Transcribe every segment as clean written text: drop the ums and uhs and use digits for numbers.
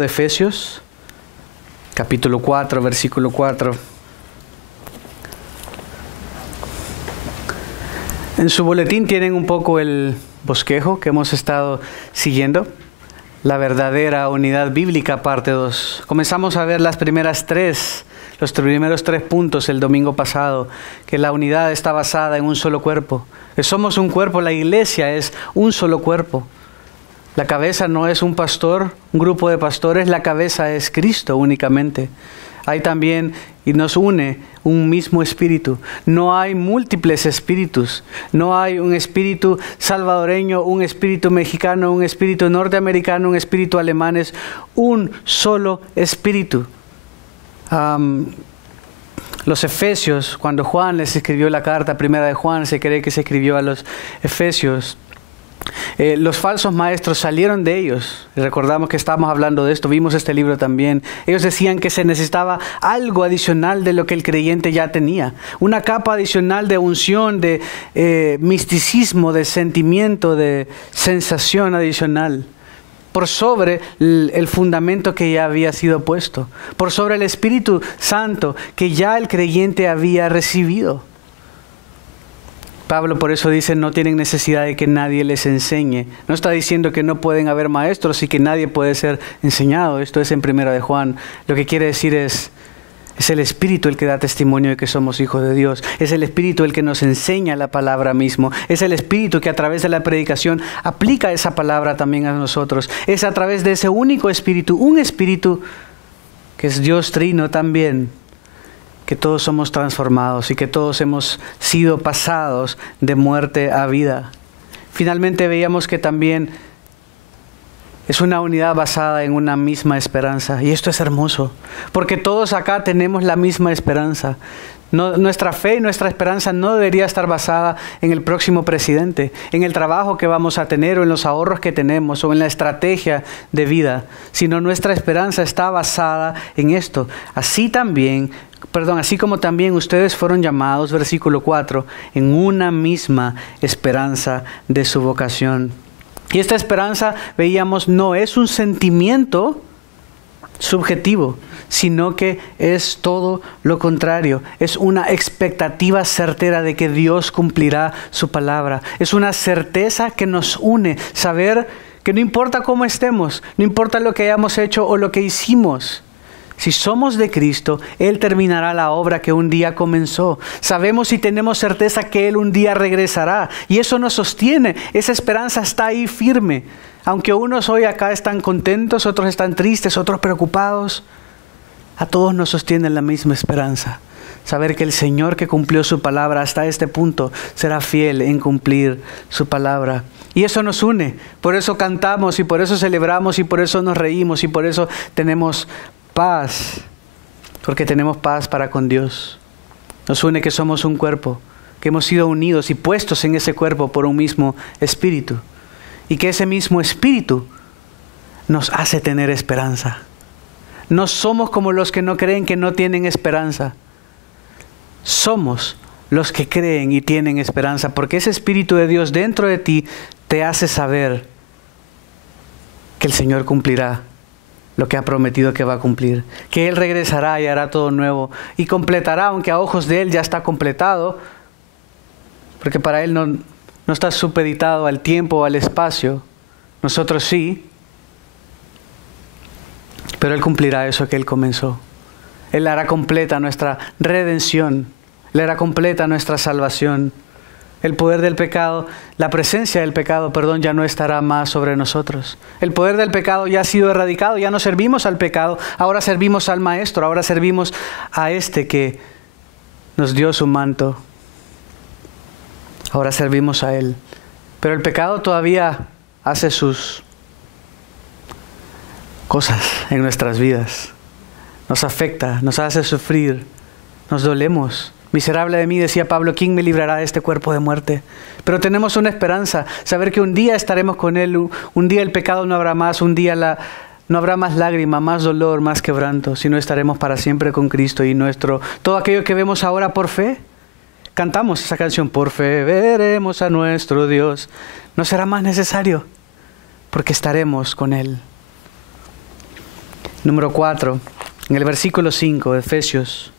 De Efesios, capítulo 4, versículo 4. En su boletín tienen un poco el bosquejo que hemos estado siguiendo, la verdadera unidad bíblica, parte 2. Comenzamos a ver los primeros tres puntos el domingo pasado, que la unidad está basada en un solo cuerpo. Que somos un cuerpo, la iglesia es un solo cuerpo. La cabeza no es un pastor, un grupo de pastores, la cabeza es Cristo únicamente. Hay también, y nos une, un mismo espíritu. No hay múltiples espíritus. No hay un espíritu salvadoreño, un espíritu mexicano, un espíritu norteamericano, un espíritu alemán. Es un solo espíritu. Los Efesios, cuando Juan les escribió la carta primera de Juan, se cree que se escribió a los Efesios. Los falsos maestros salieron de ellos. Recordamos que estábamos hablando de esto, vimos este libro también. Ellos decían que se necesitaba algo adicional de lo que el creyente ya tenía. Una capa adicional de unción, de misticismo, de sentimiento, de sensación adicional. Por sobre el fundamento que ya había sido puesto. Por sobre el Espíritu Santo que ya el creyente había recibido. Pablo por eso dice, no tienen necesidad de que nadie les enseñe. No está diciendo que no pueden haber maestros y que nadie puede ser enseñado. Esto es en Primera de Juan. Lo que quiere decir es el Espíritu el que da testimonio de que somos hijos de Dios. Es el Espíritu el que nos enseña la palabra mismo. Es el Espíritu que a través de la predicación aplica esa palabra también a nosotros. Es a través de ese único Espíritu, un Espíritu que es Dios Trino también, que todos somos transformados y que todos hemos sido pasados de muerte a vida. Finalmente veíamos que también es una unidad basada en una misma esperanza. Y esto es hermoso, porque todos acá tenemos la misma esperanza. Nuestra fe y nuestra esperanza no debería estar basada en el próximo presidente, en el trabajo que vamos a tener o en los ahorros que tenemos o en la estrategia de vida, sino nuestra esperanza está basada en esto. Así como también ustedes fueron llamados, versículo 4, en una misma esperanza de su vocación. Y esta esperanza, veíamos, no es un sentimiento subjetivo, sino que es todo lo contrario. Es una expectativa certera de que Dios cumplirá su palabra. Es una certeza que nos une, saber que no importa cómo estemos, no importa lo que hayamos hecho o lo que hicimos. Si somos de Cristo, Él terminará la obra que un día comenzó. Sabemos y tenemos certeza que Él un día regresará. Y eso nos sostiene. Esa esperanza está ahí firme. Aunque unos hoy acá están contentos, otros están tristes, otros preocupados, a todos nos sostiene la misma esperanza. Saber que el Señor que cumplió su palabra hasta este punto será fiel en cumplir su palabra. Y eso nos une. Por eso cantamos y por eso celebramos y por eso nos reímos y por eso tenemos paz, porque tenemos paz para con Dios. Nos une que somos un cuerpo, que hemos sido unidos y puestos en ese cuerpo por un mismo espíritu. Y que ese mismo espíritu nos hace tener esperanza. No somos como los que no creen, que no tienen esperanza. Somos los que creen y tienen esperanza, porque ese Espíritu de Dios dentro de ti te hace saber que el Señor cumplirá lo que ha prometido que va a cumplir, que Él regresará y hará todo nuevo y completará, aunque a ojos de Él ya está completado, porque para Él no está supeditado al tiempo o al espacio. Nosotros sí, pero Él cumplirá eso que Él comenzó. Él hará completa nuestra redención, Él hará completa nuestra salvación. El poder del pecado, la presencia del pecado, ya no estará más sobre nosotros. El poder del pecado ya ha sido erradicado, ya no servimos al pecado, ahora servimos al Maestro, ahora servimos a este que nos dio su manto. Ahora servimos a Él. Pero el pecado todavía hace sus cosas en nuestras vidas. Nos afecta, nos hace sufrir, nos dolemos. Miserable de mí, decía Pablo, ¿quién me librará de este cuerpo de muerte? Pero tenemos una esperanza, saber que un día estaremos con Él, un día el pecado no habrá más, un día no habrá más lágrima, más dolor, más quebranto, sino estaremos para siempre con Cristo y todo aquello que vemos ahora por fe. Cantamos esa canción, por fe veremos a nuestro Dios. No será más necesario, porque estaremos con Él. Número 4, en el versículo 5 de Efesios.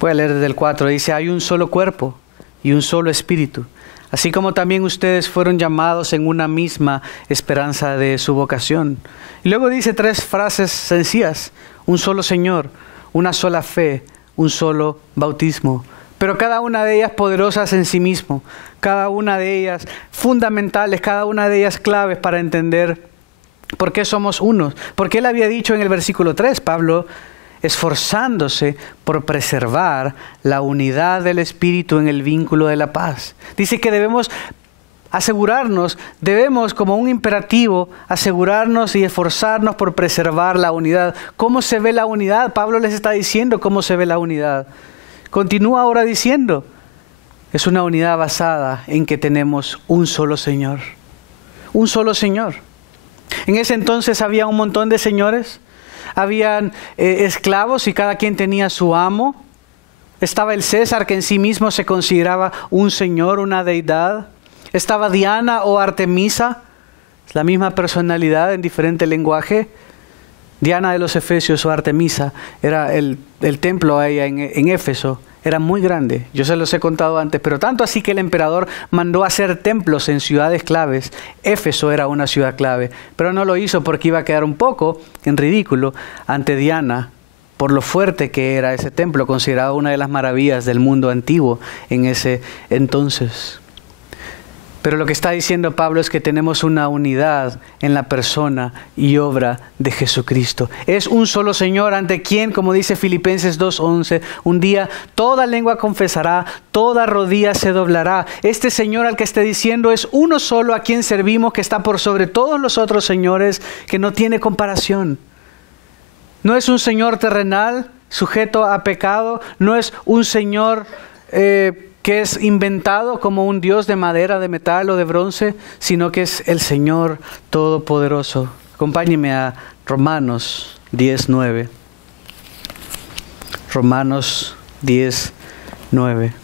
Voy a leer desde el 4. Dice, hay un solo cuerpo y un solo espíritu, así como también ustedes fueron llamados en una misma esperanza de su vocación. Y luego dice 3 frases sencillas: un solo Señor, una sola fe, un solo bautismo. Pero cada una de ellas poderosas en sí mismo, cada una de ellas fundamentales, cada una de ellas claves para entender por qué somos unos. Porque él había dicho en el versículo 3, Pablo, esforzándose por preservar la unidad del Espíritu en el vínculo de la paz. Dice que debemos asegurarnos, debemos como un imperativo asegurarnos y esforzarnos por preservar la unidad. ¿Cómo se ve la unidad? Pablo les está diciendo cómo se ve la unidad. Continúa ahora diciendo, es una unidad basada en que tenemos un solo Señor. Un solo Señor. En ese entonces había un montón de señores. Habían esclavos y cada quien tenía su amo. Estaba el César, que en sí mismo se consideraba un señor, una deidad. Estaba Diana o Artemisa, la misma personalidad en diferente lenguaje. Diana de los Efesios o Artemisa era el templo a ella en Éfeso. Era muy grande, yo se los he contado antes, pero tanto así que el emperador mandó hacer templos en ciudades claves. Éfeso era una ciudad clave, pero no lo hizo porque iba a quedar un poco en ridículo ante Diana, por lo fuerte que era ese templo, considerado una de las maravillas del mundo antiguo en ese entonces. Pero lo que está diciendo Pablo es que tenemos una unidad en la persona y obra de Jesucristo. Es un solo Señor ante quien, como dice Filipenses 2:11, un día toda lengua confesará, toda rodilla se doblará. Este Señor al que esté diciendo es uno solo a quien servimos, que está por sobre todos los otros señores, que no tiene comparación. No es un Señor terrenal, sujeto a pecado, no es un Señor que es inventado como un Dios de madera, de metal o de bronce, sino que es el Señor Todopoderoso. Acompáñeme a Romanos 10:9. Romanos 10:9.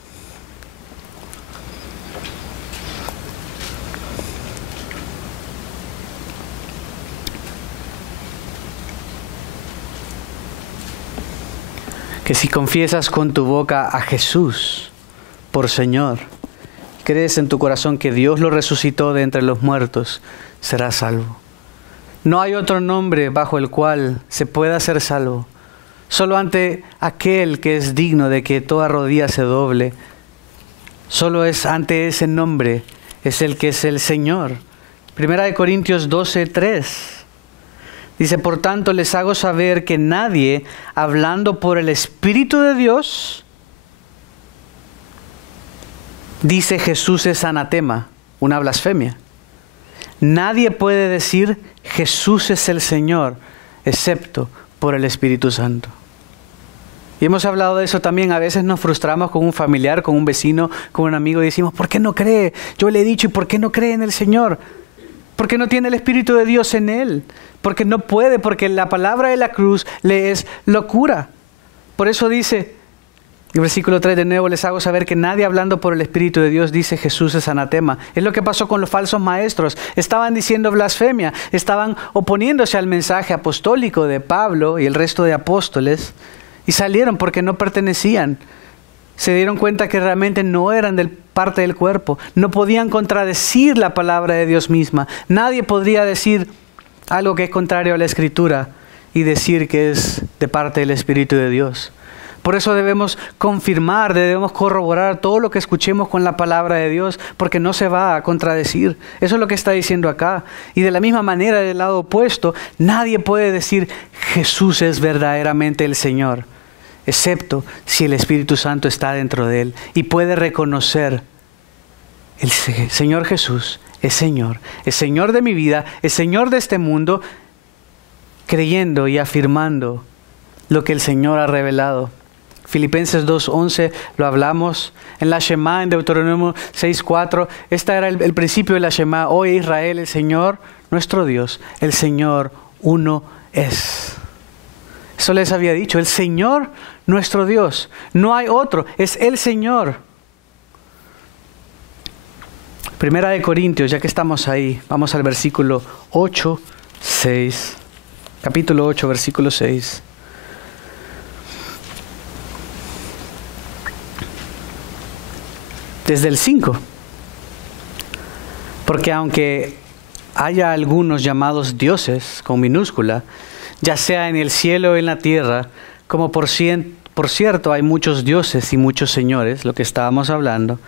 Que si confiesas con tu boca a Jesús por Señor, crees en tu corazón que Dios lo resucitó de entre los muertos, serás salvo. No hay otro nombre bajo el cual se pueda ser salvo. Solo ante aquel que es digno de que toda rodilla se doble. Solo es ante ese nombre, es el que es el Señor. 1 Corintios 12:3. Dice, por tanto les hago saber que nadie, hablando por el Espíritu de Dios, dice Jesús es anatema, una blasfemia. Nadie puede decir Jesús es el Señor, excepto por el Espíritu Santo. Y hemos hablado de eso también. A veces nos frustramos con un familiar, con un vecino, con un amigo y decimos, ¿por qué no cree? Yo le he dicho, ¿y por qué no cree en el Señor? Porque no tiene el Espíritu de Dios en él. Porque no puede, porque la palabra de la cruz le es locura. Por eso dice, el versículo 3 de nuevo, les hago saber que nadie hablando por el Espíritu de Dios dice Jesús es anatema. Es lo que pasó con los falsos maestros. Estaban diciendo blasfemia, estaban oponiéndose al mensaje apostólico de Pablo y el resto de apóstoles y salieron porque no pertenecían. Se dieron cuenta que realmente no eran parte del cuerpo. No podían contradecir la palabra de Dios misma. Nadie podría decir algo que es contrario a la Escritura y decir que es de parte del Espíritu de Dios. Por eso debemos confirmar, debemos corroborar todo lo que escuchemos con la palabra de Dios, porque no se va a contradecir. Eso es lo que está diciendo acá. Y de la misma manera, del lado opuesto, nadie puede decir Jesús es verdaderamente el Señor, excepto si el Espíritu Santo está dentro de él y puede reconocer el Señor Jesús es Señor de mi vida, es Señor de este mundo, creyendo y afirmando lo que el Señor ha revelado. Filipenses 2:11 lo hablamos en la Shema, en Deuteronomio 6:4. Este era el principio de la Shema. Oye Israel, el Señor, nuestro Dios, el Señor uno es. Eso les había dicho, el Señor, nuestro Dios. No hay otro, es el Señor. 1 Corintios, ya que estamos ahí, vamos al versículo 8, 6 capítulo 8, versículo 6. Desde el 5. Porque aunque haya algunos llamados dioses, con minúscula, ya sea en el cielo o en la tierra, como por cierto hay muchos dioses y muchos señores, lo que estábamos hablando,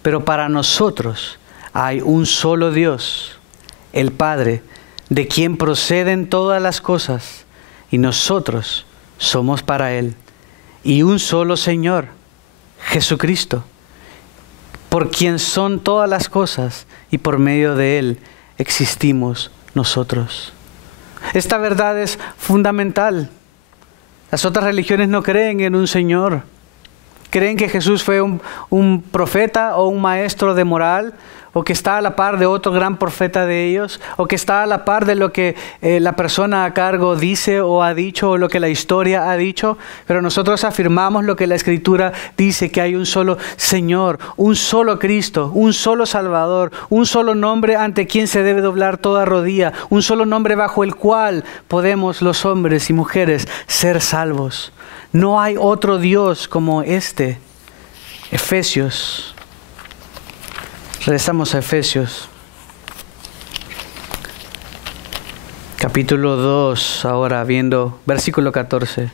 pero para nosotros hay un solo Dios, el Padre, de quien proceden todas las cosas, y nosotros somos para Él, y un solo Señor, Jesucristo, por quien son todas las cosas, y por medio de Él existimos nosotros. Esta verdad es fundamental. Las otras religiones no creen en un Señor. Creen que Jesús fue un profeta o un maestro de moral, o que está a la par de otro gran profeta de ellos, o que está a la par de lo que la persona a cargo dice o ha dicho, o lo que la historia ha dicho. Pero nosotros afirmamos lo que la Escritura dice, que hay un solo Señor, un solo Cristo, un solo Salvador, un solo nombre ante quien se debe doblar toda rodilla, un solo nombre bajo el cual podemos los hombres y mujeres ser salvos. No hay otro Dios como este. Efesios. Regresamos a Efesios. Capítulo 2, ahora viendo versículo 14.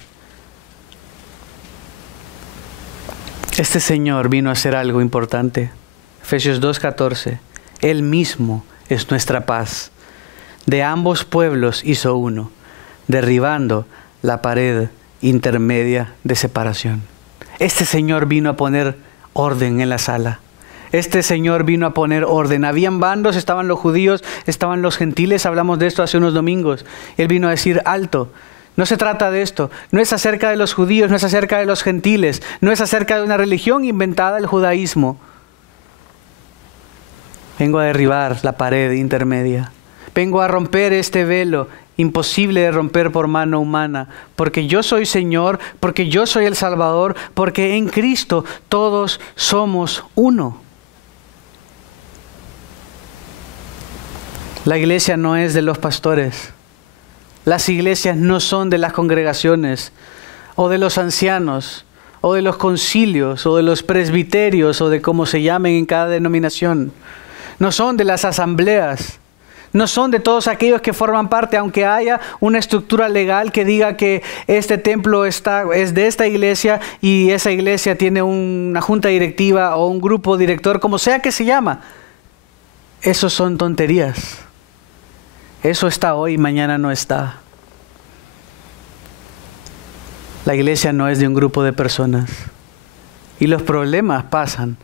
Este Señor vino a hacer algo importante. Efesios 2:14. Él mismo es nuestra paz. De ambos pueblos hizo uno, derribando la pared intermedia de separación. Este Señor vino a poner orden en la sala. Este Señor vino a poner orden. Habían bandos, estaban los judíos, estaban los gentiles. Hablamos de esto hace unos domingos. Él vino a decir: alto. No se trata de esto. No es acerca de los judíos, no es acerca de los gentiles. No es acerca de una religión inventada, el judaísmo. Vengo a derribar la pared intermedia. Vengo a romper este velo imposible de romper por mano humana, porque yo soy Señor, porque yo soy el Salvador, porque en Cristo todos somos uno. La iglesia no es de los pastores. Las iglesias no son de las congregaciones, o de los ancianos, o de los concilios, o de los presbiterios, o de cómo se llamen en cada denominación. No son de las asambleas. No son de todos aquellos que forman parte, aunque haya una estructura legal que diga que este templo es de esta iglesia y esa iglesia tiene una junta directiva o un grupo director, como sea que se llama. Esos son tonterías. Eso está hoy y mañana no está. La iglesia no es de un grupo de personas. Y los problemas pasan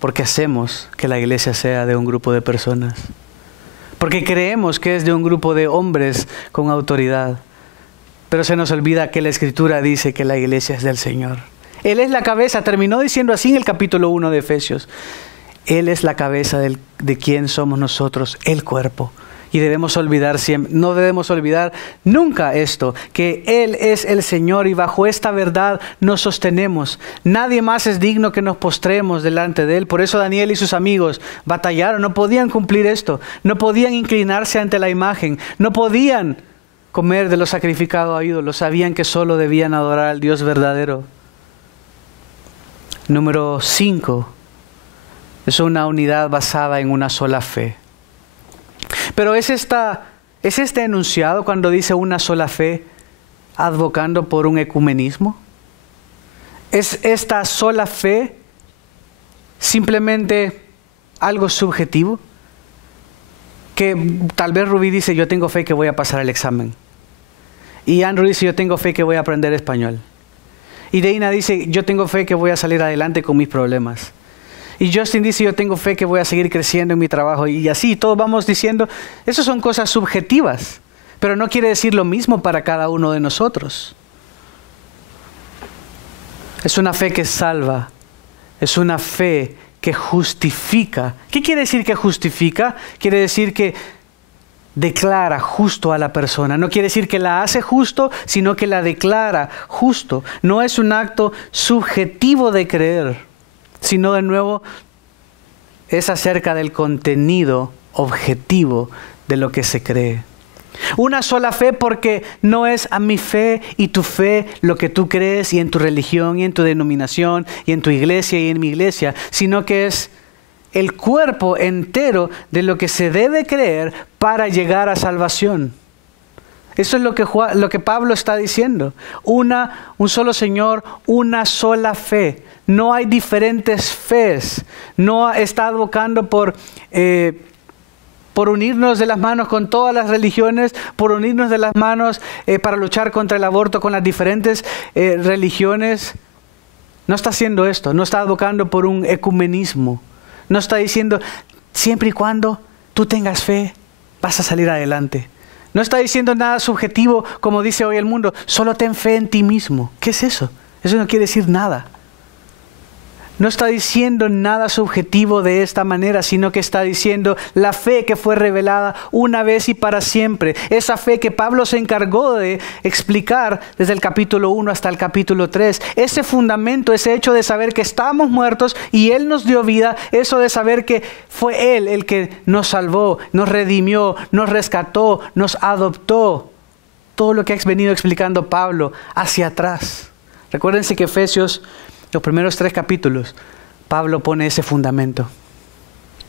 porque hacemos que la iglesia sea de un grupo de personas. Porque creemos que es de un grupo de hombres con autoridad. Pero se nos olvida que la Escritura dice que la iglesia es del Señor. Él es la cabeza. Terminó diciendo así en el capítulo 1 de Efesios. Él es la cabeza de quien somos nosotros, el cuerpo. Y debemos olvidar siempre, no debemos olvidar nunca esto, que Él es el Señor y bajo esta verdad nos sostenemos. Nadie más es digno que nos postremos delante de Él. Por eso Daniel y sus amigos batallaron, no podían cumplir esto, no podían inclinarse ante la imagen, no podían comer de lo sacrificado a ídolos, sabían que solo debían adorar al Dios verdadero. Número 5, es una unidad basada en una sola fe. Pero ¿es este enunciado cuando dice una sola fe advocando por un ecumenismo? ¿Es esta sola fe simplemente algo subjetivo? Que tal vez Rubí dice: yo tengo fe que voy a pasar el examen. Y Andrew dice: yo tengo fe que voy a aprender español. Y Deina dice: yo tengo fe que voy a salir adelante con mis problemas. Y Justin dice: yo tengo fe que voy a seguir creciendo en mi trabajo. Y así todos vamos diciendo. Esas son cosas subjetivas, pero no quiere decir lo mismo para cada uno de nosotros. Es una fe que salva. Es una fe que justifica. ¿Qué quiere decir que justifica? Quiere decir que declara justo a la persona. No quiere decir que la hace justo, sino que la declara justo. No es un acto subjetivo de creer, sino de nuevo es acerca del contenido objetivo de lo que se cree. Una sola fe porque no es a mi fe y tu fe lo que tú crees y en tu religión y en tu denominación y en tu iglesia y en mi iglesia, sino que es el cuerpo entero de lo que se debe creer para llegar a salvación. Eso es lo que Pablo está diciendo. Un solo Señor, una sola fe. No hay diferentes fees. No está advocando por unirnos de las manos con todas las religiones, por unirnos de las manos para luchar contra el aborto con las diferentes religiones. No está haciendo esto. No está advocando por un ecumenismo. No está diciendo, siempre y cuando tú tengas fe, vas a salir adelante. No está diciendo nada subjetivo, como dice hoy el mundo, solo ten fe en ti mismo. ¿Qué es eso? Eso no quiere decir nada. No está diciendo nada subjetivo de esta manera, sino que está diciendo la fe que fue revelada una vez y para siempre. Esa fe que Pablo se encargó de explicar desde el capítulo 1 hasta el capítulo 3. Ese fundamento, ese hecho de saber que estábamos muertos y Él nos dio vida. Eso de saber que fue Él el que nos salvó, nos redimió, nos rescató, nos adoptó. Todo lo que ha venido explicando Pablo hacia atrás. Recuérdense que Efesios, los primeros 3 capítulos, Pablo pone ese fundamento.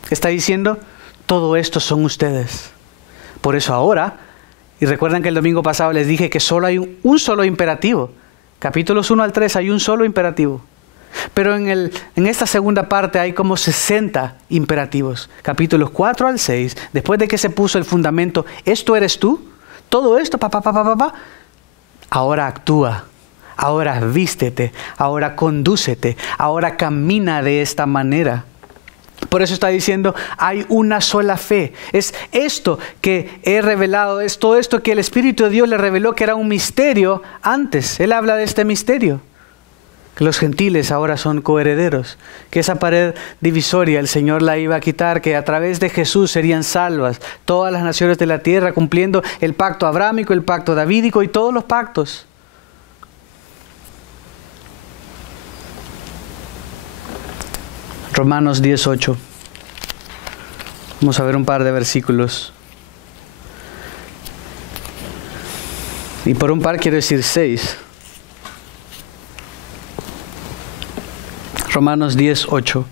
Está diciendo, todo esto son ustedes. Por eso ahora, y recuerdan que el domingo pasado les dije que solo hay un solo imperativo. Capítulos 1 al 3 hay un solo imperativo. Pero en esta segunda parte hay como 60 imperativos. Capítulos 4 al 6, después de que se puso el fundamento, esto eres tú, todo esto, ahora actúa. Ahora vístete, ahora condúcete, ahora camina de esta manera. Por eso está diciendo, hay una sola fe. Es esto que he revelado, es todo esto que el Espíritu de Dios le reveló que era un misterio antes. Él habla de este misterio. Que los gentiles ahora son coherederos. Que esa pared divisoria el Señor la iba a quitar, que a través de Jesús serían salvas todas las naciones de la tierra, cumpliendo el pacto abrámico, el pacto davídico y todos los pactos. Romanos 10:8. Vamos a ver un par de versículos. Y por un par quiero decir 6. Romanos 10:8.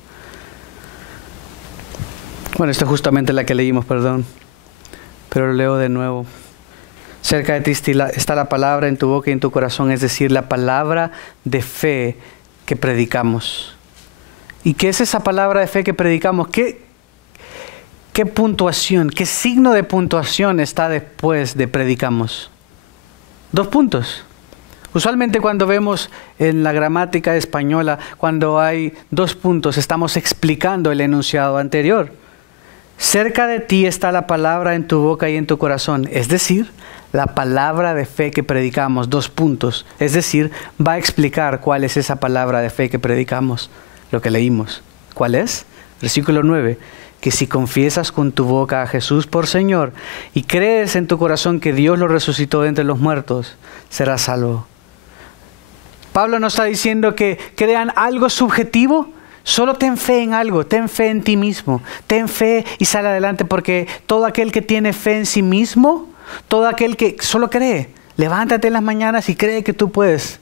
Bueno, esta es justamente la que leímos, perdón. Pero lo leo de nuevo. Cerca de ti está la palabra en tu boca y en tu corazón, es decir, la palabra de fe que predicamos. ¿Y qué es esa palabra de fe que predicamos? ¿Qué puntuación, qué signo de puntuación está después de predicamos? 2 puntos. Usualmente cuando vemos en la gramática española, cuando hay 2 puntos, estamos explicando el enunciado anterior. Cerca de ti está la palabra en tu boca y en tu corazón. Es decir, la palabra de fe que predicamos, 2 puntos. Es decir, va a explicar cuál es esa palabra de fe que predicamos. Lo que leímos. ¿Cuál es? Versículo 9. Que si confiesas con tu boca a Jesús por Señor y crees en tu corazón que Dios lo resucitó de entre los muertos, serás salvo. Pablo no está diciendo que crean algo subjetivo. Solo ten fe en algo. Ten fe en ti mismo. Ten fe y sale adelante, porque todo aquel que tiene fe en sí mismo, todo aquel que solo cree, levántate en las mañanas y cree que tú puedes.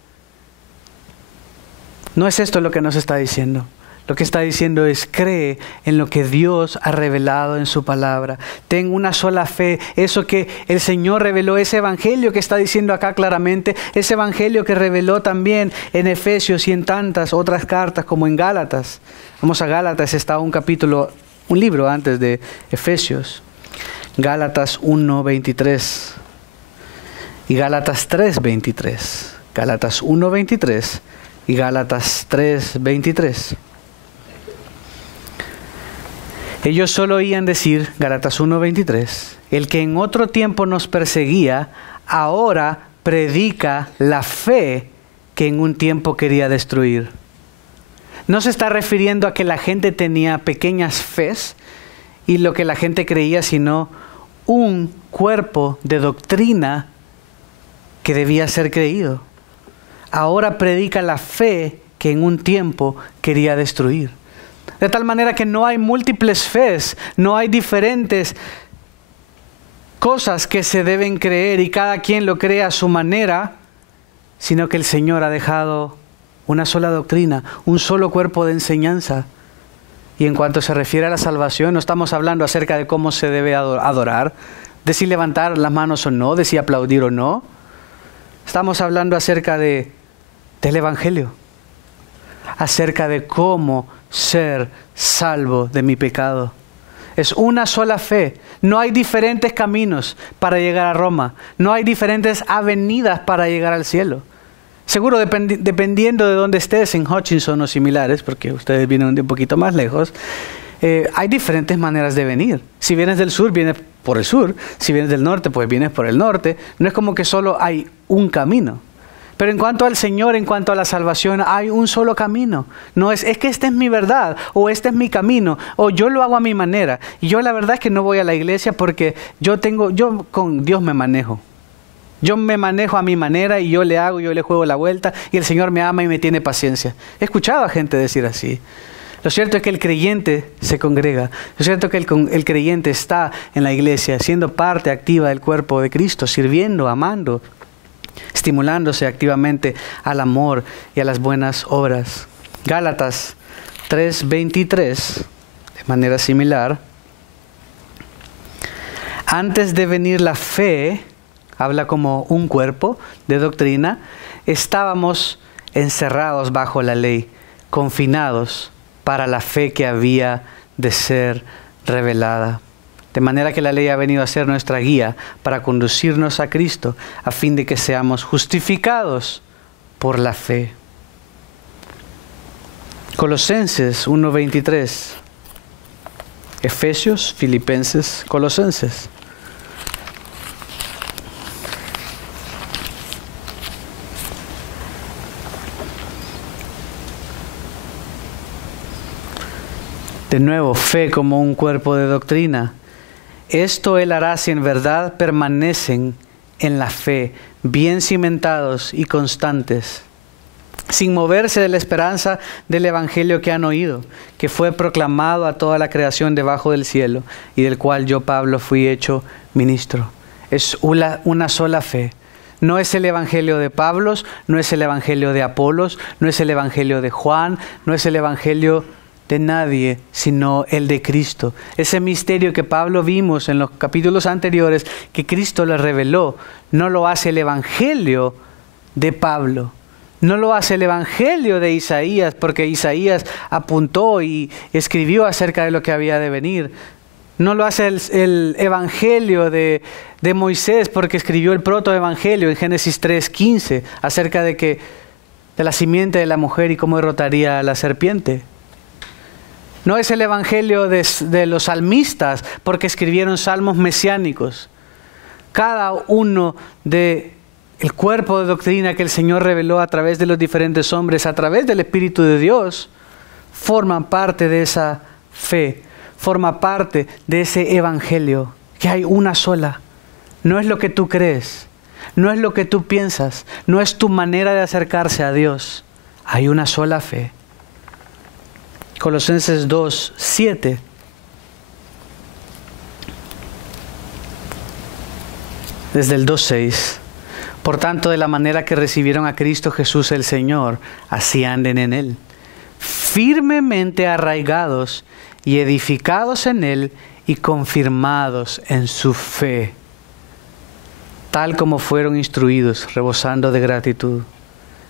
No es esto lo que nos está diciendo. Lo que está diciendo es, cree en lo que Dios ha revelado en su palabra. Ten una sola fe. Eso que el Señor reveló, ese evangelio que está diciendo acá claramente, ese evangelio que reveló también en Efesios y en tantas otras cartas como en Gálatas. Vamos a Gálatas, está un libro antes de Efesios. Gálatas 1:23 y Gálatas 3:23. Gálatas 1:23 y Gálatas 3:23. Ellos solo oían decir, Gálatas 1:23, el que en otro tiempo nos perseguía, ahora predica la fe que en un tiempo quería destruir. No se está refiriendo a que la gente tenía pequeñas fes y lo que la gente creía, sino un cuerpo de doctrina que debía ser creído. Ahora predica la fe que en un tiempo quería destruir. De tal manera que no hay múltiples fes, no hay diferentes cosas que se deben creer y cada quien lo cree a su manera, sino que el Señor ha dejado una sola doctrina, un solo cuerpo de enseñanza. Y en cuanto se refiere a la salvación, no estamos hablando acerca de cómo se debe adorar, de si levantar las manos o no, de si aplaudir o no. Estamos hablando acerca del Evangelio, acerca de cómo ser salvo de mi pecado. Es una sola fe. No hay diferentes caminos para llegar a Roma. No hay diferentes avenidas para llegar al cielo. Seguro dependiendo de dónde estés, en Hutchinson o similares, porque ustedes vienen de un poquito más lejos, hay diferentes maneras de venir. Si vienes del sur, vienes por el sur. Si vienes del norte, pues vienes por el norte. No es como que solo hay un camino. Pero en cuanto al Señor, en cuanto a la salvación, hay un solo camino. No es que esta es mi verdad, o este es mi camino, o yo lo hago a mi manera. Y yo la verdad es que no voy a la iglesia porque yo con Dios me manejo. Yo me manejo a mi manera y yo le juego la vuelta y el Señor me ama y me tiene paciencia. He escuchado a gente decir así. Lo cierto es que el creyente se congrega. Lo cierto es que el creyente está en la iglesia, siendo parte activa del cuerpo de Cristo, sirviendo, amando, estimulándose activamente al amor y a las buenas obras. Gálatas 3:23, de manera similar. Antes de venir la fe, habla como un cuerpo de doctrina, estábamos encerrados bajo la ley, confinados para la fe que había de ser revelada. De manera que la ley ha venido a ser nuestra guía para conducirnos a Cristo, a fin de que seamos justificados por la fe. Colosenses 1:23. Efesios, Filipenses, Colosenses. De nuevo, fe como un cuerpo de doctrina. Esto Él hará si en verdad permanecen en la fe, bien cimentados y constantes, sin moverse de la esperanza del Evangelio que han oído, que fue proclamado a toda la creación debajo del cielo, y del cual yo, Pablo, fui hecho ministro. Es una sola fe. No es el Evangelio de Pablo, no es el Evangelio de Apolos, no es el Evangelio de Juan, no es el Evangelio de nadie, sino el de Cristo. Ese misterio que Pablo vimos en los capítulos anteriores, que Cristo le reveló, no lo hace el Evangelio de Pablo. No lo hace el Evangelio de Isaías, porque Isaías apuntó y escribió acerca de lo que había de venir. No lo hace el Evangelio de Moisés, porque escribió el protoevangelio en Génesis 3:15, acerca de la simiente de la mujer y cómo derrotaría a la serpiente. No es el Evangelio de los salmistas, porque escribieron salmos mesiánicos. Cada uno del cuerpo de doctrina que el Señor reveló a través de los diferentes hombres, a través del Espíritu de Dios, forman parte de esa fe, forma parte de ese Evangelio, que hay una sola. No es lo que tú crees, no es lo que tú piensas, no es tu manera de acercarse a Dios. Hay una sola fe. Colosenses 2:7. Desde el 2:6. Por tanto, de la manera que recibieron a Cristo Jesús el Señor, así anden en Él, firmemente arraigados y edificados en Él y confirmados en su fe, tal como fueron instruidos, rebosando de gratitud.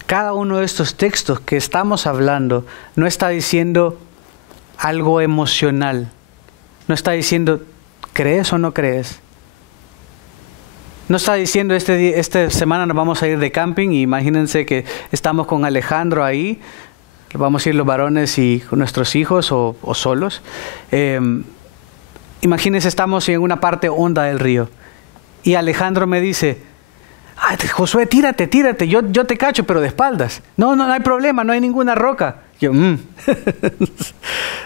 Cada uno de estos textos que estamos hablando no está diciendo algo emocional. No está diciendo, ¿crees o no crees? No está diciendo, esta semana nos vamos a ir de camping y imagínense que estamos con Alejandro ahí. Vamos a ir los varones y con nuestros hijos o solos. Imagínense, estamos en una parte honda del río. Y Alejandro me dice, ay, Josué, tírate, yo te cacho, pero de espaldas. No hay problema, no hay ninguna roca. Yo,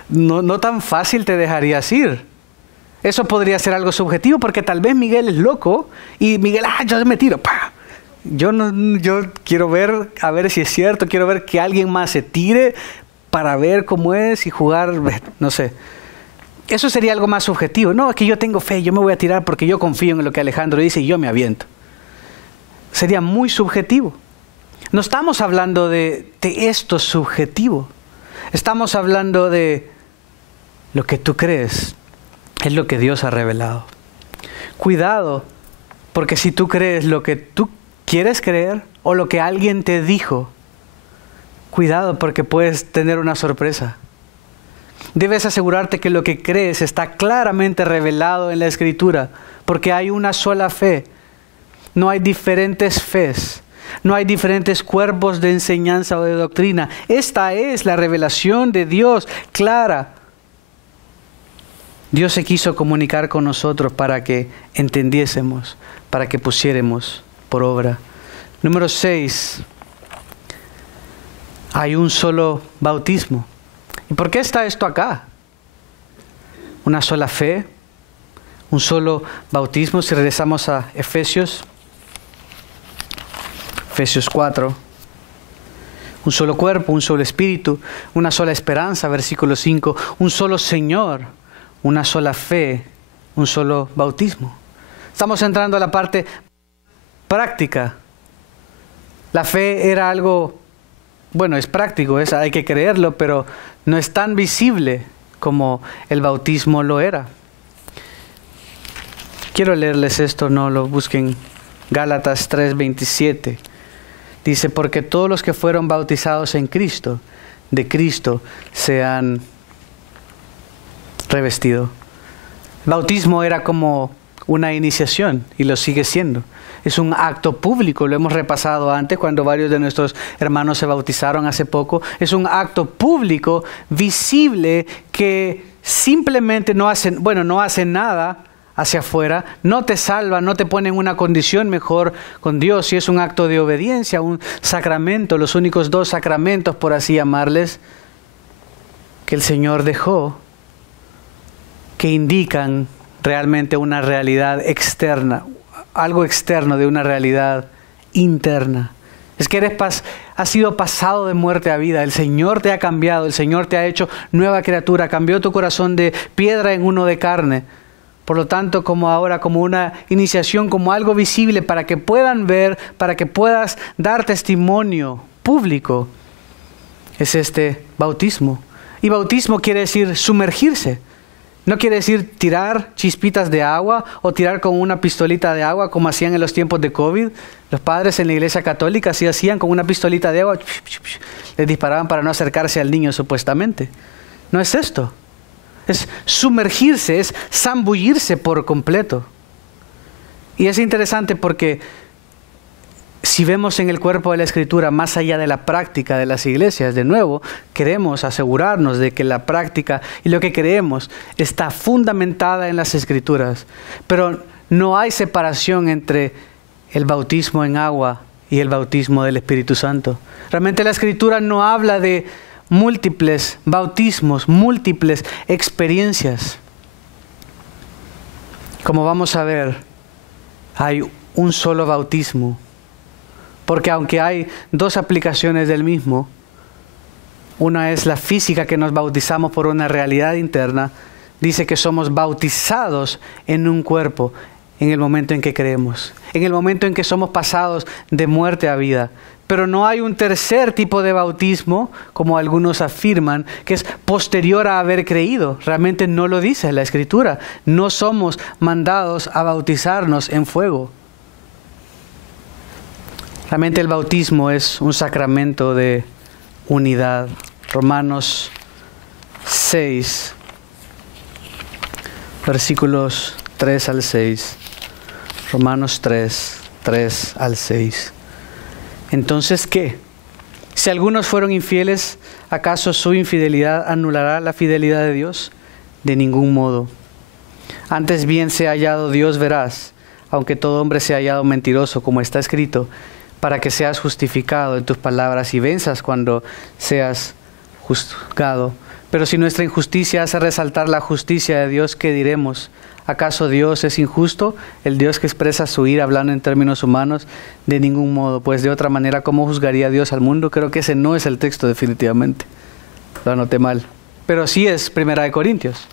no tan fácil te dejarías ir. Eso podría ser algo subjetivo, porque tal vez Miguel es loco y Miguel, yo me tiro. ¡Pah! Yo quiero ver, a ver si es cierto, quiero ver que alguien más se tire para ver cómo es y jugar, no sé. eso sería algo más subjetivo. No, es que yo tengo fe, yo me voy a tirar porque yo confío en lo que Alejandro dice y yo me aviento. Sería muy subjetivo. No estamos hablando de esto subjetivo. Estamos hablando de lo que tú crees. Es lo que Dios ha revelado. Cuidado, porque si tú crees lo que tú quieres creer o lo que alguien te dijo, cuidado porque puedes tener una sorpresa. Debes asegurarte que lo que crees está claramente revelado en la Escritura, porque hay una sola fe. No hay diferentes fes. No hay diferentes cuerpos de enseñanza o de doctrina. Esta es la revelación de Dios clara. Dios se quiso comunicar con nosotros para que entendiésemos, para que pusiéramos por obra. Número 6. Hay un solo bautismo. ¿Y por qué está esto acá? Una sola fe, un solo bautismo. Si regresamos a Efesios 4. Un solo cuerpo, un solo espíritu, una sola esperanza, versículo 5. Un solo Señor, una sola fe, un solo bautismo. Estamos entrando a la parte práctica. La fe era algo, bueno, es práctico, hay que creerlo, pero no es tan visible como el bautismo lo era. Quiero leerles esto, no lo busquen. Gálatas 3:27. Dice, porque todos los que fueron bautizados en Cristo, de Cristo se han revestido. El bautismo era como una iniciación y lo sigue siendo. Es un acto público, lo hemos repasado antes cuando varios de nuestros hermanos se bautizaron hace poco. Es un acto público, visible, que simplemente no hacen nada hacia afuera, no te salva, no te pone en una condición mejor con Dios. Si es un acto de obediencia, un sacramento, los únicos 2 sacramentos, por así llamarles, que el Señor dejó, que indican realmente una realidad externa, algo externo de una realidad interna. Es que has sido pasado de muerte a vida. El Señor te ha cambiado, el Señor te ha hecho nueva criatura, cambió tu corazón de piedra en uno de carne. Por lo tanto, como ahora, como una iniciación, como algo visible para que puedan ver, para que puedas dar testimonio público, es este bautismo. Y bautismo quiere decir sumergirse. No quiere decir tirar chispitas de agua o tirar con una pistolita de agua como hacían en los tiempos de COVID. Los padres en la iglesia católica así hacían con una pistolita de agua. Les disparaban para no acercarse al niño supuestamente. No es esto. Es sumergirse, es zambullirse por completo. Y es interesante porque si vemos en el cuerpo de la Escritura, más allá de la práctica de las iglesias, de nuevo, queremos asegurarnos de que la práctica y lo que creemos está fundamentada en las Escrituras. Pero no hay separación entre el bautismo en agua y el bautismo del Espíritu Santo. Realmente la Escritura no habla de múltiples bautismos, múltiples experiencias. Como vamos a ver, hay un solo bautismo. Porque aunque hay 2 aplicaciones del mismo, una es la física, que nos bautizamos por una realidad interna, dice que somos bautizados en un cuerpo en el momento en que creemos, en el momento en que somos pasados de muerte a vida. Pero no hay un tercer tipo de bautismo, como algunos afirman, que es posterior a haber creído. Realmente no lo dice la Escritura. No somos mandados a bautizarnos en fuego. Realmente el bautismo es un sacramento de unidad. Romanos 6, versículos 3 al 6. Romanos 3, 3 al 6. Entonces, ¿qué? Si algunos fueron infieles, ¿acaso su infidelidad anulará la fidelidad de Dios? De ningún modo. Antes bien se ha hallado Dios veraz, aunque todo hombre se ha hallado mentiroso, como está escrito, para que seas justificado en tus palabras y venzas cuando seas juzgado. Pero si nuestra injusticia hace resaltar la justicia de Dios, ¿qué diremos? ¿Acaso Dios es injusto? El Dios que expresa su ira hablando en términos humanos, de ningún modo. Pues de otra manera, ¿cómo juzgaría Dios al mundo? Creo que ese no es el texto definitivamente. Lo anoté mal. Pero sí es 1 Corintios.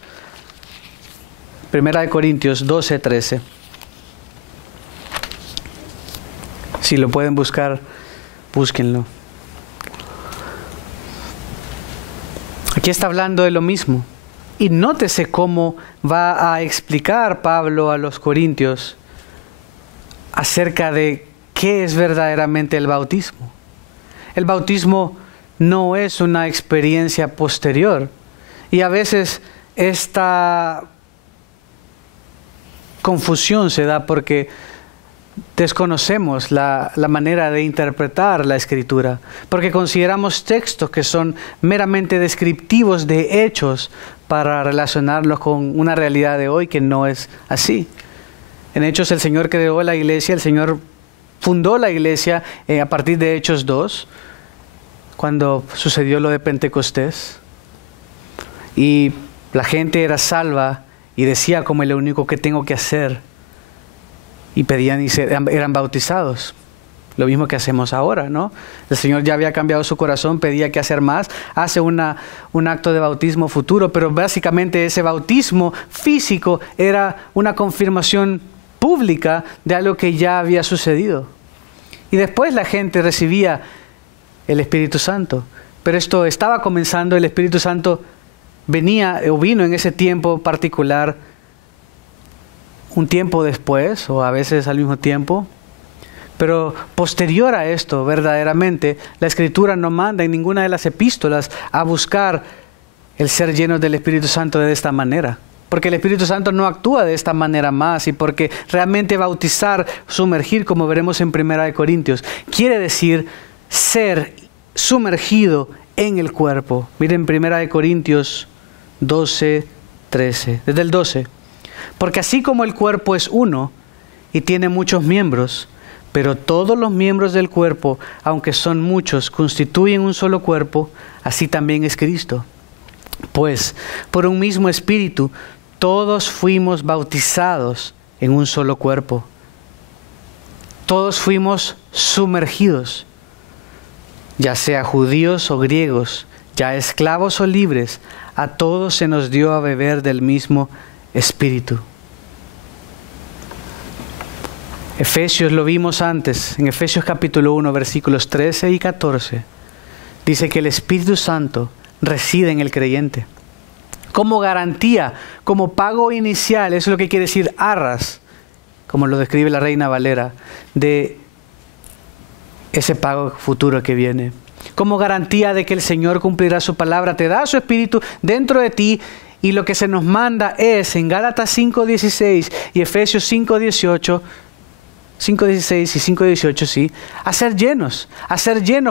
Primera de Corintios 12:13. Si lo pueden buscar, búsquenlo. Aquí está hablando de lo mismo. Y nótese cómo va a explicar Pablo a los corintios acerca de qué es verdaderamente el bautismo. El bautismo no es una experiencia posterior. Y a veces esta confusión se da porque desconocemos la manera de interpretar la Escritura, porque consideramos textos que son meramente descriptivos de hechos para relacionarlos con una realidad de hoy que no es así. En Hechos el Señor creó la iglesia, el Señor fundó la iglesia a partir de Hechos 2, cuando sucedió lo de Pentecostés, y la gente era salva y decía como lo único que tengo que hacer, y pedían y eran bautizados. Lo mismo que hacemos ahora, ¿no? El Señor ya había cambiado su corazón, pedía que hacer más, hace un acto de bautismo futuro, pero básicamente ese bautismo físico era una confirmación pública de algo que ya había sucedido. Y después la gente recibía el Espíritu Santo. Pero esto estaba comenzando, el Espíritu Santo vino en ese tiempo particular, un tiempo después, o a veces al mismo tiempo. Pero posterior a esto, verdaderamente, la Escritura no manda en ninguna de las epístolas a buscar el ser llenos del Espíritu Santo de esta manera. Porque el Espíritu Santo no actúa de esta manera más, y porque realmente bautizar, sumergir, como veremos en 1 Corintios, quiere decir ser sumergido en el cuerpo. Miren 1 Corintios 12:13, desde el 12. Porque así como el cuerpo es uno y tiene muchos miembros, pero todos los miembros del cuerpo, aunque son muchos, constituyen un solo cuerpo, así también es Cristo. Pues por un mismo espíritu todos fuimos bautizados en un solo cuerpo. Todos fuimos sumergidos, ya sea judíos o griegos, ya esclavos o libres, a todos se nos dio a beber del mismo espíritu. Efesios lo vimos antes, en Efesios capítulo 1, versículos 13 y 14. Dice que el Espíritu Santo reside en el creyente. Como garantía, como pago inicial, eso es lo que quiere decir arras, como lo describe la Reina Valera, de ese pago futuro que viene. Como garantía de que el Señor cumplirá su palabra, te da su Espíritu dentro de ti, y lo que se nos manda es en Gálatas 5:16 y Efesios 5:18, 5:16 y 5:18, sí, a ser llenos,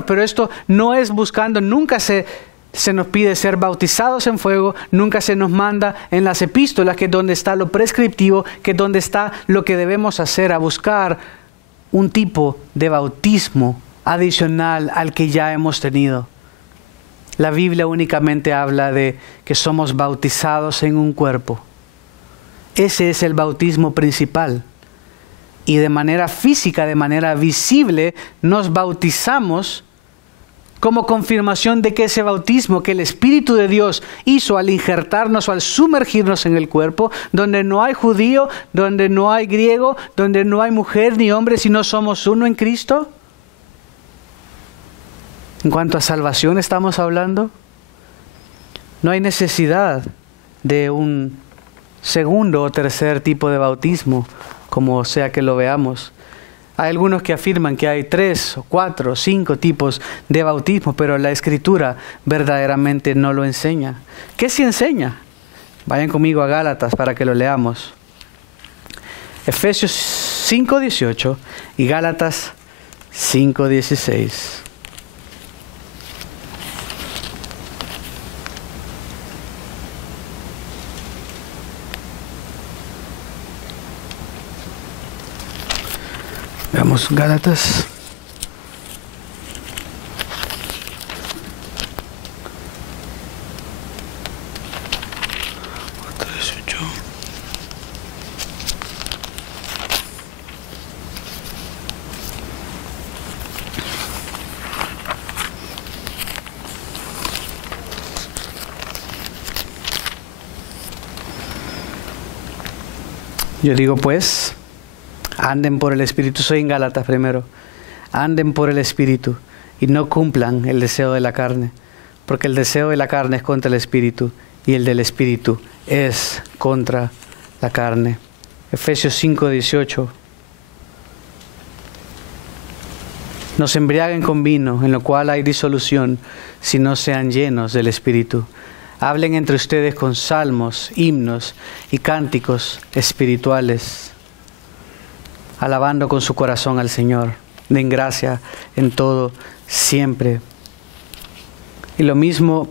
pero esto no es buscando, nunca se nos pide ser bautizados en fuego, nunca se nos manda en las epístolas, que es donde está lo prescriptivo, que es donde está lo que debemos hacer, a buscar un tipo de bautismo adicional al que ya hemos tenido. La Biblia únicamente habla de que somos bautizados en un cuerpo. Ese es el bautismo principal. Y de manera física, de manera visible, nos bautizamos como confirmación de que ese bautismo que el Espíritu de Dios hizo al injertarnos o al sumergirnos en el cuerpo, donde no hay judío, donde no hay griego, donde no hay mujer ni hombre, sino somos uno en Cristo. En cuanto a salvación estamos hablando, no hay necesidad de un segundo o tercer tipo de bautismo, como sea que lo veamos. Hay algunos que afirman que hay 3 o 4 o 5 tipos de bautismo, pero la Escritura verdaderamente no lo enseña. ¿Qué sí enseña? Vayan conmigo a Gálatas para que lo leamos. Efesios 5:18 y Gálatas 5:16. Veamos Gálatas. Yo digo pues, anden por el Espíritu. Soy en Gálatas primero. Anden por el Espíritu y no cumplan el deseo de la carne, porque el deseo de la carne es contra el Espíritu y el del Espíritu es contra la carne. Efesios 5:18. No se embriaguen con vino, en lo cual hay disolución, sino sean llenos del Espíritu. Hablen entre ustedes con salmos, himnos y cánticos espirituales, alabando con su corazón al Señor. Den gracia en todo, siempre. Y lo mismo,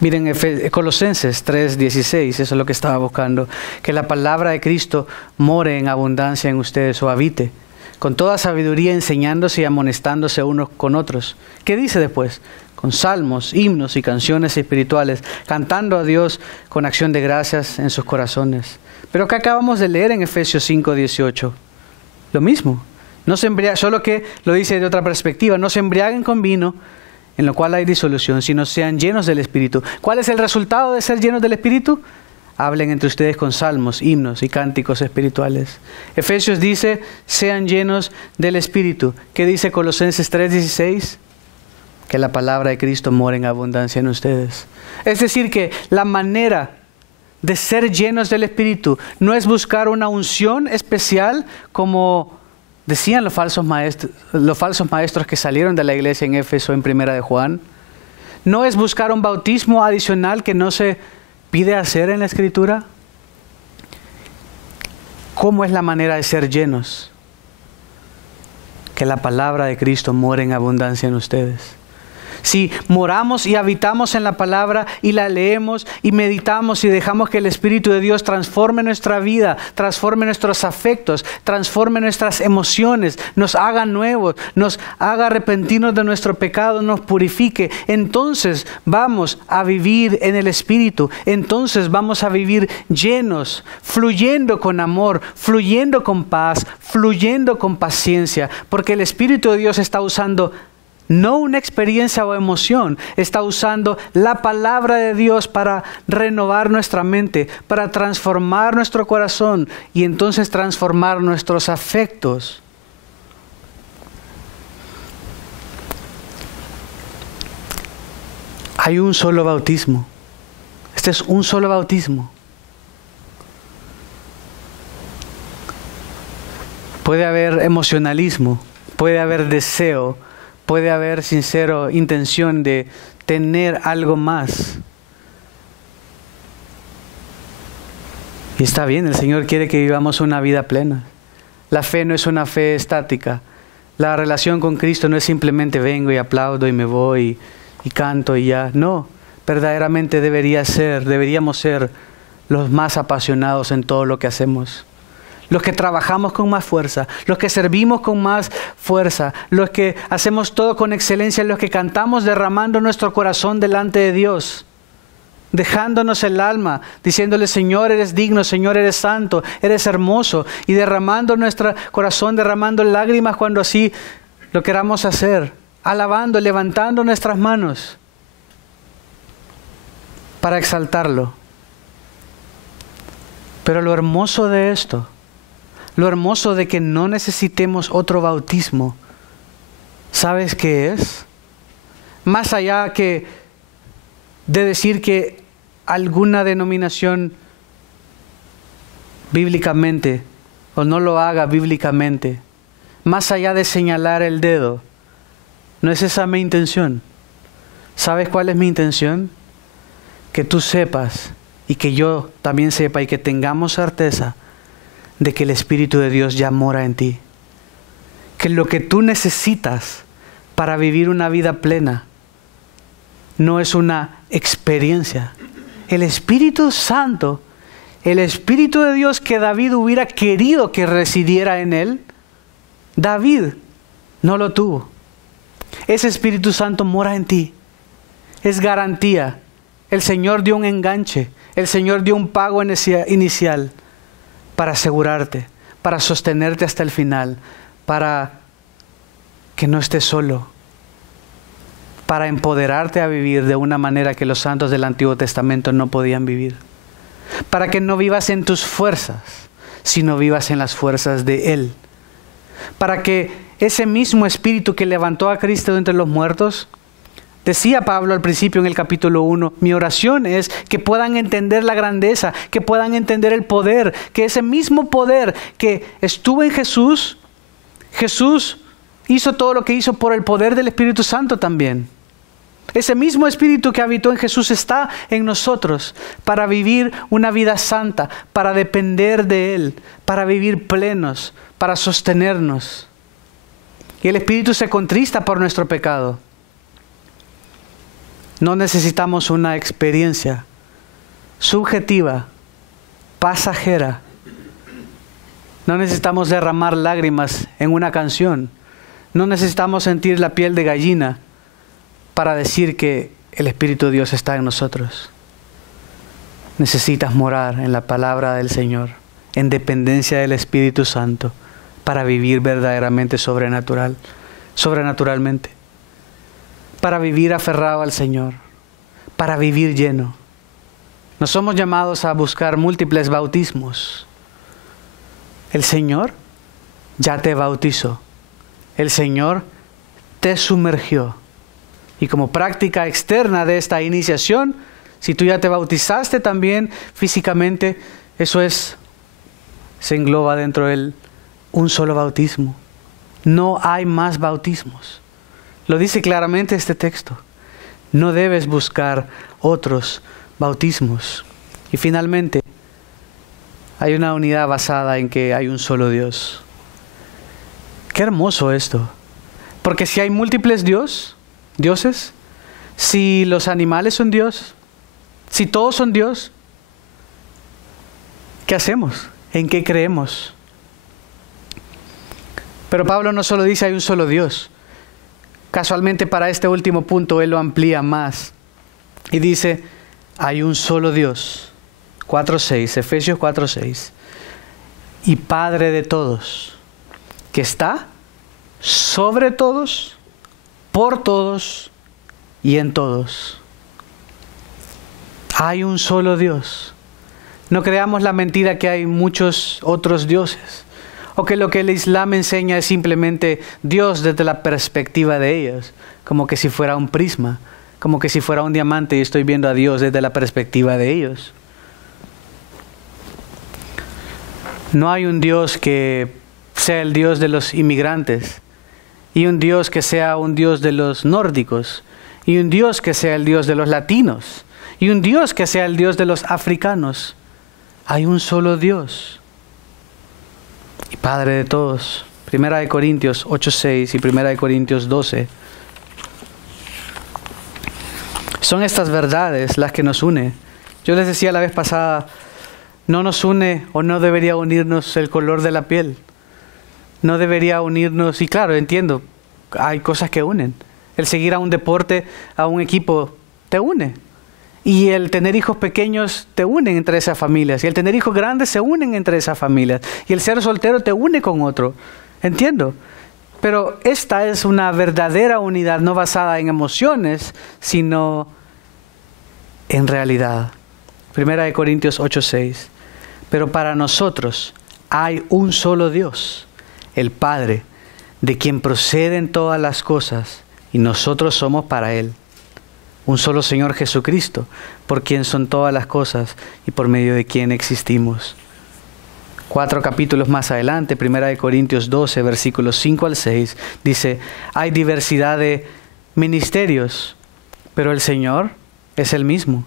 miren Colosenses 3:16, eso es lo que estaba buscando. Que la palabra de Cristo more en abundancia en ustedes o habite, con toda sabiduría enseñándose y amonestándose unos con otros. ¿Qué dice después? Con salmos, himnos y canciones espirituales, cantando a Dios con acción de gracias en sus corazones. Pero acá acabamos de leer en Efesios 5:18, lo mismo. No se embriaguen, solo que lo dice de otra perspectiva, no se embriaguen con vino, en lo cual hay disolución, sino sean llenos del Espíritu. ¿Cuál es el resultado de ser llenos del Espíritu? Hablen entre ustedes con salmos, himnos y cánticos espirituales. Efesios dice, sean llenos del Espíritu. ¿Qué dice Colosenses 3:16? Que la palabra de Cristo mora en abundancia en ustedes. Es decir, que la manera de ser llenos del Espíritu no es buscar una unción especial como decían los falsos maestros que salieron de la iglesia en Éfeso en Primera de Juan. No es buscar un bautismo adicional que no se pide hacer en la Escritura. ¿Cómo es la manera de ser llenos? Que la palabra de Cristo more en abundancia en ustedes. Si moramos y habitamos en la palabra y la leemos y meditamos y dejamos que el Espíritu de Dios transforme nuestra vida, transforme nuestros afectos, transforme nuestras emociones, nos haga nuevos, nos haga arrepentirnos de nuestro pecado, nos purifique, entonces vamos a vivir en el Espíritu, entonces vamos a vivir llenos, fluyendo con amor, fluyendo con paz, fluyendo con paciencia, porque el Espíritu de Dios está usando no una experiencia o emoción, está usando la palabra de Dios para renovar nuestra mente, para transformar nuestro corazón y entonces transformar nuestros afectos. Hay un solo bautismo. Este es un solo bautismo. Puede haber emocionalismo, puede haber deseo, puede haber sincera intención de tener algo más. Y está bien, el Señor quiere que vivamos una vida plena. La fe no es una fe estática. La relación con Cristo no es simplemente vengo y aplaudo y me voy y canto y ya. No, verdaderamente deberíamos ser los más apasionados en todo lo que hacemos. Los que trabajamos con más fuerza, los que servimos con más fuerza, los que hacemos todo con excelencia, los que cantamos derramando nuestro corazón delante de Dios, dejándonos el alma, diciéndole, Señor, eres digno, Señor, eres santo, eres hermoso, y derramando nuestro corazón, derramando lágrimas cuando así lo queramos hacer, alabando, levantando nuestras manos para exaltarlo. Pero lo hermoso de esto, lo hermoso de que no necesitemos otro bautismo, ¿sabes qué es? Más allá de decir que alguna denominación bíblicamente o no lo haga bíblicamente, más allá de señalar el dedo, no es esa mi intención. ¿Sabes cuál es mi intención? Que tú sepas y que yo también sepa y que tengamos certeza de que el Espíritu de Dios ya mora en ti. Que lo que tú necesitas para vivir una vida plena no es una experiencia. El Espíritu Santo, el Espíritu de Dios que David hubiera querido que residiera en él, David no lo tuvo. Ese Espíritu Santo mora en ti. Es garantía. El Señor dio un enganche. El Señor dio un pago inicial para asegurarte, para sostenerte hasta el final, para que no estés solo, para empoderarte a vivir de una manera que los santos del Antiguo Testamento no podían vivir, para que no vivas en tus fuerzas, sino vivas en las fuerzas de Él. Para que ese mismo Espíritu que levantó a Cristo de entre los muertos, decía Pablo al principio en el capítulo 1, mi oración es que puedan entender la grandeza, que puedan entender el poder, que ese mismo poder que estuvo en Jesús, Jesús hizo todo lo que hizo por el poder del Espíritu Santo también. Ese mismo Espíritu que habitó en Jesús está en nosotros para vivir una vida santa, para depender de Él, para vivir plenos, para sostenernos. Y el Espíritu se contrista por nuestro pecado. No necesitamos una experiencia subjetiva, pasajera. No necesitamos derramar lágrimas en una canción. No necesitamos sentir la piel de gallina para decir que el Espíritu de Dios está en nosotros. Necesitas morar en la palabra del Señor, en dependencia del Espíritu Santo, para vivir verdaderamente sobrenaturalmente. Para vivir aferrado al Señor, para vivir lleno. No somos llamados a buscar múltiples bautismos. El Señor ya te bautizó. El Señor te sumergió. Y como práctica externa de esta iniciación, si tú ya te bautizaste también físicamente, se engloba dentro de él un solo bautismo. No hay más bautismos. Lo dice claramente este texto. No debes buscar otros bautismos. Y finalmente, hay una unidad basada en que hay un solo Dios. Qué hermoso esto. Porque si hay múltiples dioses, si los animales son Dios, si todos son Dios, ¿qué hacemos? ¿En qué creemos? Pero Pablo no solo dice hay un solo Dios. Casualmente para este último punto él lo amplía más. Y dice, hay un solo Dios. 4:6, Efesios 4:6. Y Padre de todos, que está sobre todos, por todos y en todos. Hay un solo Dios. No creamos la mentira que hay muchos otros dioses. O que lo que el Islam enseña es simplemente Dios desde la perspectiva de ellos. Como que si fuera un prisma. Como que si fuera un diamante y estoy viendo a Dios desde la perspectiva de ellos. No hay un Dios que sea el Dios de los inmigrantes. Y un Dios que sea un Dios de los nórdicos. Y un Dios que sea el Dios de los latinos. Y un Dios que sea el Dios de los africanos. Hay un solo Dios. Y Padre de todos. 1 Corintios 8:6 y 1 Corintios 12. Son estas verdades las que nos unen. Yo les decía la vez pasada, no nos une o no debería unirnos el color de la piel. No debería unirnos, y claro, entiendo, hay cosas que unen. El seguir a un deporte, a un equipo, te une. Y el tener hijos pequeños te unen entre esas familias. Y el tener hijos grandes se unen entre esas familias. Y el ser soltero te une con otro. Entiendo. Pero esta es una verdadera unidad, no basada en emociones, sino en realidad. 1 Corintios 8:6. Pero para nosotros hay un solo Dios, el Padre, de quien proceden todas las cosas, y nosotros somos para Él. Un solo Señor Jesucristo, por quien son todas las cosas y por medio de quien existimos. 4 capítulos más adelante, 1 Corintios 12, versículos 5 al 6, dice, hay diversidad de ministerios, pero el Señor es el mismo.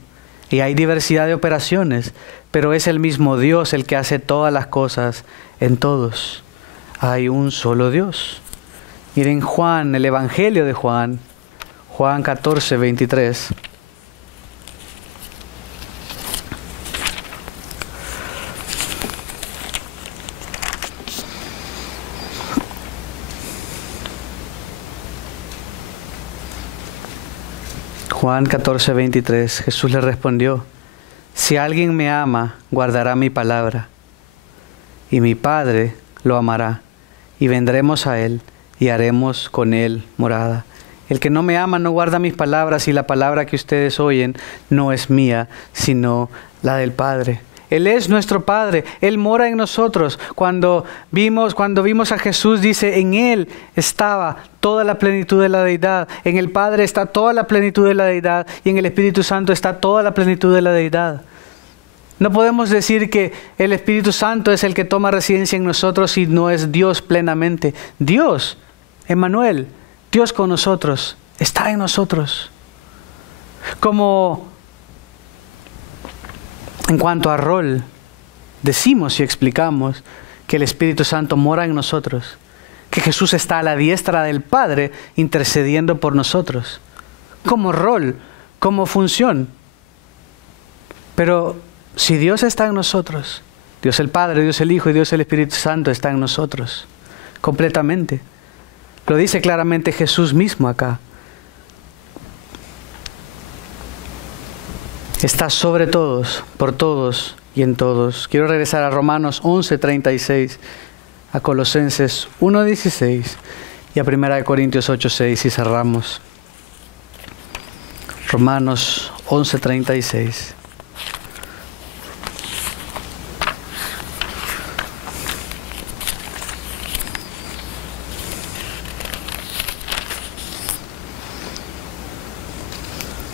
Y hay diversidad de operaciones, pero es el mismo Dios el que hace todas las cosas en todos. Hay un solo Dios. Miren Juan, el Evangelio de Juan 14:23. Juan 14:23, Jesús le respondió, si alguien me ama, guardará mi palabra, y mi Padre lo amará, y vendremos a él, y haremos con él morada. El que no me ama no guarda mis palabras, y la palabra que ustedes oyen no es mía, sino la del Padre. Él es nuestro Padre, Él mora en nosotros. Cuando vimos a Jesús, dice, en Él estaba toda la plenitud de la deidad. En el Padre está toda la plenitud de la deidad y en el Espíritu Santo está toda la plenitud de la deidad. No podemos decir que el Espíritu Santo es el que toma residencia en nosotros si no es Dios plenamente. Dios, Emmanuel, Dios con nosotros, está en nosotros. Como en cuanto a rol, decimos y explicamos que el Espíritu Santo mora en nosotros, que Jesús está a la diestra del Padre intercediendo por nosotros, como rol, como función. Pero si Dios está en nosotros, Dios el Padre, Dios el Hijo y Dios el Espíritu Santo está en nosotros, completamente. Lo dice claramente Jesús mismo acá. Está sobre todos, por todos y en todos. Quiero regresar a Romanos 11:36, a Colosenses 1:16 y a 1 Corintios 8:6 y cerramos. Romanos 11:36.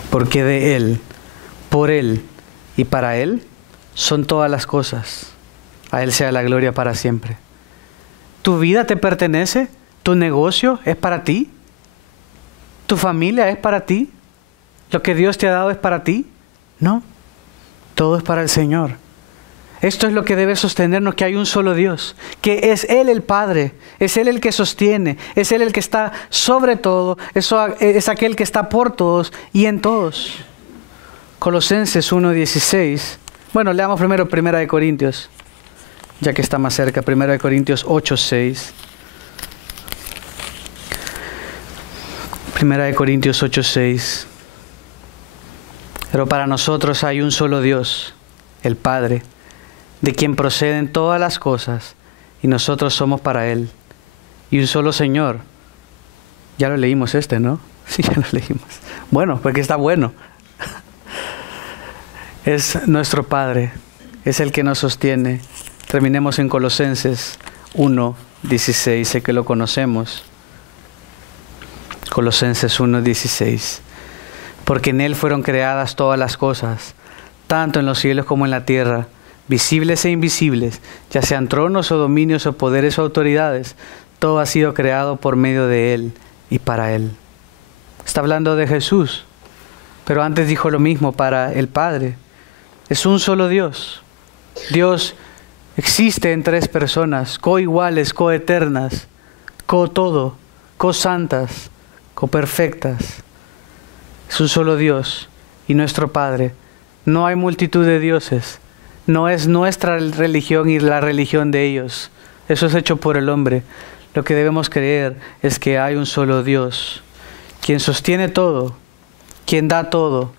Porque de Él, por Él y para Él son todas las cosas. A Él sea la gloria para siempre. ¿Tu vida te pertenece? ¿Tu negocio es para ti? ¿Tu familia es para ti? ¿Lo que Dios te ha dado es para ti? No, todo es para el Señor. Esto es lo que debe sostenernos, que hay un solo Dios, que es Él el Padre, es Él el que sostiene, es Él el que está sobre todo, es aquel que está por todos y en todos. Colosenses 1:16. Bueno, leamos primero 1 Corintios, ya que está más cerca, 1 Corintios 8:6. 1 Corintios 8:6. Pero para nosotros hay un solo Dios, el Padre, de quien proceden todas las cosas, y nosotros somos para Él. Y un solo Señor. Ya lo leímos ¿no? Sí, ya lo leímos. Bueno, porque está bueno. Es nuestro Padre, es el que nos sostiene. Terminemos en Colosenses 1:16, sé que lo conocemos. Colosenses 1:16. Porque en Él fueron creadas todas las cosas, tanto en los cielos como en la tierra, visibles e invisibles, ya sean tronos o dominios o poderes o autoridades, todo ha sido creado por medio de Él y para Él. Está hablando de Jesús, pero antes dijo lo mismo para el Padre. Es un solo Dios. Dios existe en tres personas, coiguales, coeternas, co-todo, co-santas, co-perfectas. Es un solo Dios y nuestro Padre. No hay multitud de dioses. No es nuestra religión y la religión de ellos. Eso es hecho por el hombre. Lo que debemos creer es que hay un solo Dios, quien sostiene todo, quien da todo,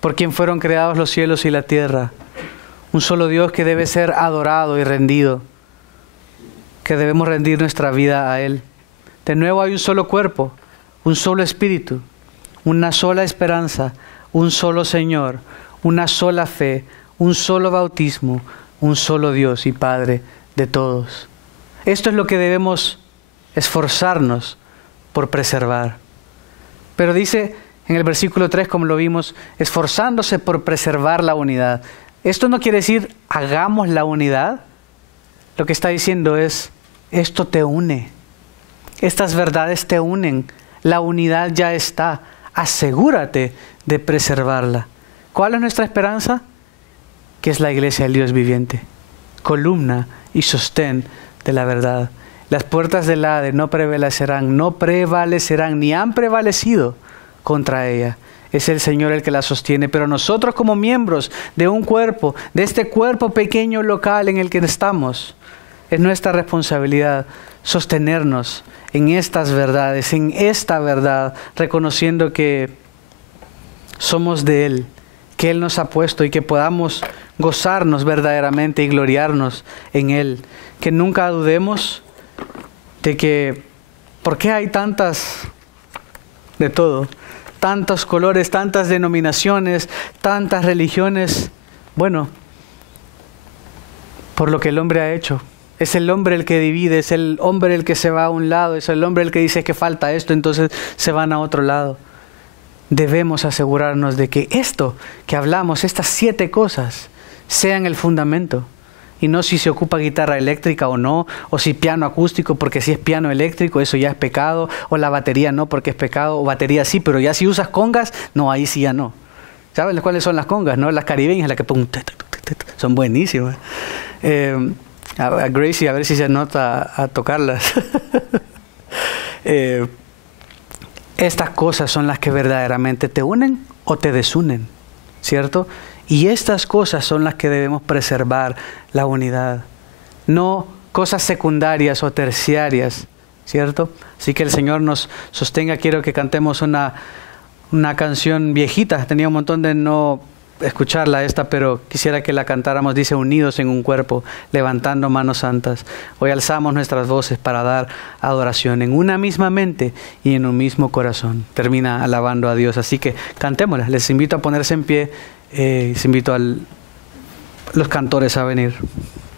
por quien fueron creados los cielos y la tierra. Un solo Dios que debe ser adorado y rendido, que debemos rendir nuestra vida a Él. De nuevo hay un solo cuerpo, un solo espíritu, una sola esperanza, un solo Señor, una sola fe, un solo bautismo, un solo Dios y Padre de todos. Esto es lo que debemos esforzarnos por preservar. Pero dice en el versículo 3, como lo vimos, esforzándose por preservar la unidad. Esto no quiere decir hagamos la unidad. Lo que está diciendo es, esto te une. Estas verdades te unen. La unidad ya está. Asegúrate de preservarla. ¿Cuál es nuestra esperanza? Que es la iglesia del Dios viviente, columna y sostén de la verdad. Las puertas del Hades no prevalecerán, ni han prevalecido contra ella. Es el Señor el que la sostiene, pero nosotros como miembros de un cuerpo, de este cuerpo pequeño local en el que estamos, es nuestra responsabilidad sostenernos en estas verdades, en esta verdad, reconociendo que somos de Él, que Él nos ha puesto y que podamos gozarnos verdaderamente y gloriarnos en Él. Que nunca dudemos de que, ¿por qué hay tantas de todo? Tantos colores, tantas denominaciones, tantas religiones. Bueno, por lo que el hombre ha hecho. Es el hombre el que divide, es el hombre el que se va a un lado, es el hombre el que dice que falta esto, entonces se van a otro lado. Debemos asegurarnos de que esto que hablamos, estas 7 cosas, sean el fundamento. Y no si se ocupa guitarra eléctrica o no, o si piano acústico, porque si es piano eléctrico eso ya es pecado, o la batería no porque es pecado, o batería sí, pero ya si usas congas, no, ahí sí ya no. ¿Saben cuáles son las congas, no? Las caribeñas, las que son buenísimas. A Gracie, a ver si se anota a tocarlas. Estas cosas son las que verdaderamente te unen o te desunen, ¿cierto? Y estas cosas son las que debemos preservar, la unidad. No cosas secundarias o terciarias, ¿cierto? Así que el Señor nos sostenga. Quiero que cantemos una canción viejita. Tenía un montón de no escucharla esta, pero quisiera que la cantáramos. Dice: unidos en un cuerpo, levantando manos santas. Hoy alzamos nuestras voces para dar adoración en una misma mente y en un mismo corazón. Termina alabando a Dios. Así que cantémosla. Les invito a ponerse en pie. Les invito a los cantores a venir.